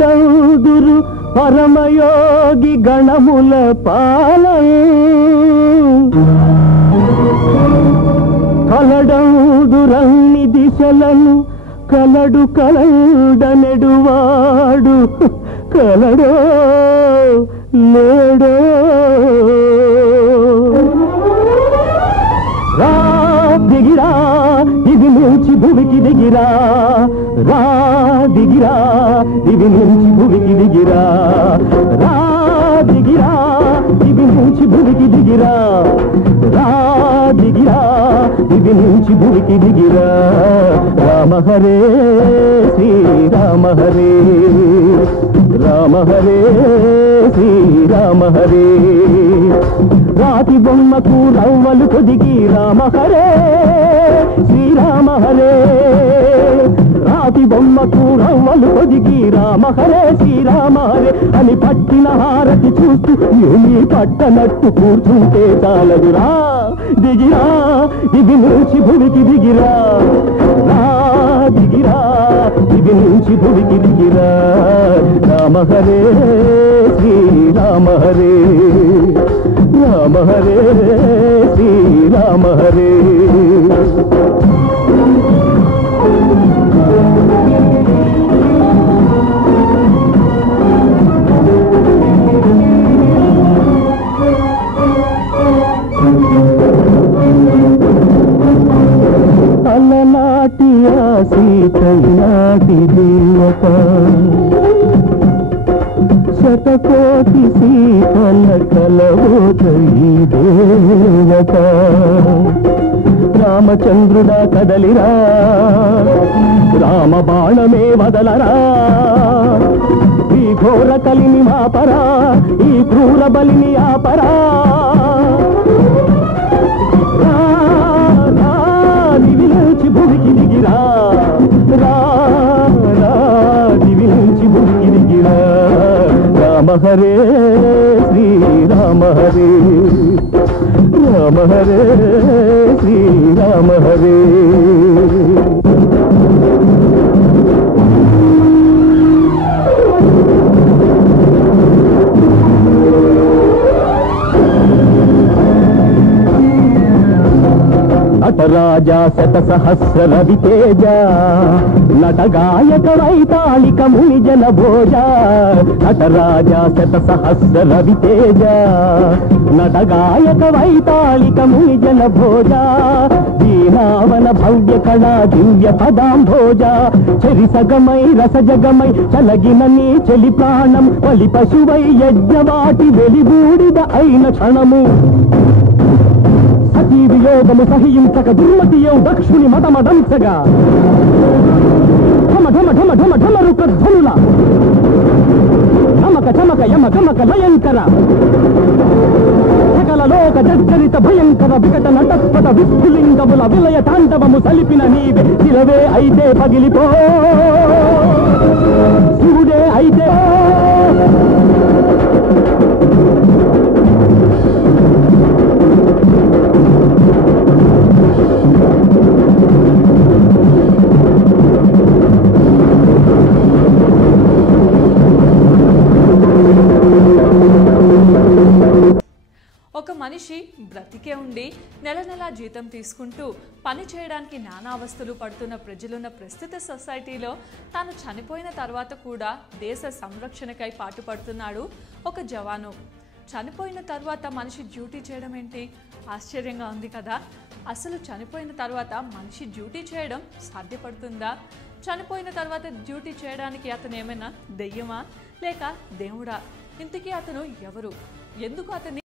కలడందురు పరమయోగి గణముల పాలన కలడందురన్ని దిశలను కలడు కలడనెడువాడు కలడో లేడో రా దిగిరా ఇది నుంచి భూమికి దిగిరా రా దిగిరా ఇది నుంచి భూమికి దిగిరా రా దిగిరా ఇది నుంచి భూమికి దిగిరా రా దిగిరా ఇది నుంచి భూమికి దిగిరా రామ హరే శ్రీరామ హరే రామ హరే శ్రీరామ హరే రాతి బొమ్మకు రవ్వలు కొదిగి రామ హరే శ్రీరామ హరే రాతి బొమ్మకు రవ్వలు కొదిగి రామ హరే శ్రీరామ హరే అని పట్టిన హారతి చూస్తూ ఏమీ పట్టనట్టు కూర్చుంటే చాలదురా దిగిరా ఇది నుంచి భూమికి దిగిరా రా దిగిరా ఇది నుంచి భూమికి దిగిరా రామ హరే శ్రీరామ హరే రామ హరే శ్రీరామ హరే అలనాటి ఆ సీతనాటి దేవత శతకోటి సీతల కలవోత ఈ దేవత రామచంద్రుడా కదలిరా రామ బాణమే వదలరా ఈ ఘోర కలిని మాపరా ఈ క్రూర బలిని ఆపరా దివి నుంచి భూమికి దిగిరా రా దివి నుంచి భూమికి దిగిరా రామ హరే శ్రీరామ హరే రామ హరే శ్రీరామ హరే నటరాజా శత సహస్ర రవితేజ నటగాయక వైతాళిక ముని జన భోజ నటరాజా శత సహస్ర రవితేజ నటగాయక వైతాళిక ముని జన భోజ దీనావన భవ్య కళా దివ్య పదాంభోజ చెరిసగమై రసజగమై చలగిన నీ చెలి ప్రాణం బలి పశువై యజ్ఞవాటి వెలిబూడిద అయిన క్షణము సతీ వియోగము సహించక దుర్మతియౌ దక్షుని మతమదంసగా ఢమ ఢమ ఢమ ఢమ ఢమరుక ధ్వనుల నమక చమక యమ గమక లయంకర సకల లోక జర్జరిత భయంకర వికట నటస్పట విస్ఫులింగముల విలయ తాండవము సలిపిన నీవే శిలవే అయితే పగిలిపో శివుడే అయితే ఒక మనిషి బ్రతికే ఉండి నెల నెల జీతం తీసుకుంటూ పని చేయడానికి నానా అవస్థలు పడుతున్న ప్రజలున్న ప్రస్తుత సొసైటీలో తాను చనిపోయిన తర్వాత కూడా దేశ సంరక్షణకై పాటుపడుతున్నాడు ఒక జవాను. చనిపోయిన తర్వాత మనిషి డ్యూటీ చేయడం ఏంటి? ఆశ్చర్యంగా ఉంది కదా. అసలు చనిపోయిన తర్వాత మనిషి డ్యూటీ చేయడం సాధ్యపడుతుందా? చనిపోయిన తర్వాత డ్యూటీ చేయడానికి అతను ఏమైనా దెయ్యమా లేక దేవుడా? ఇంతకీ అతను ఎవరు? ఎందుకు అతన్ని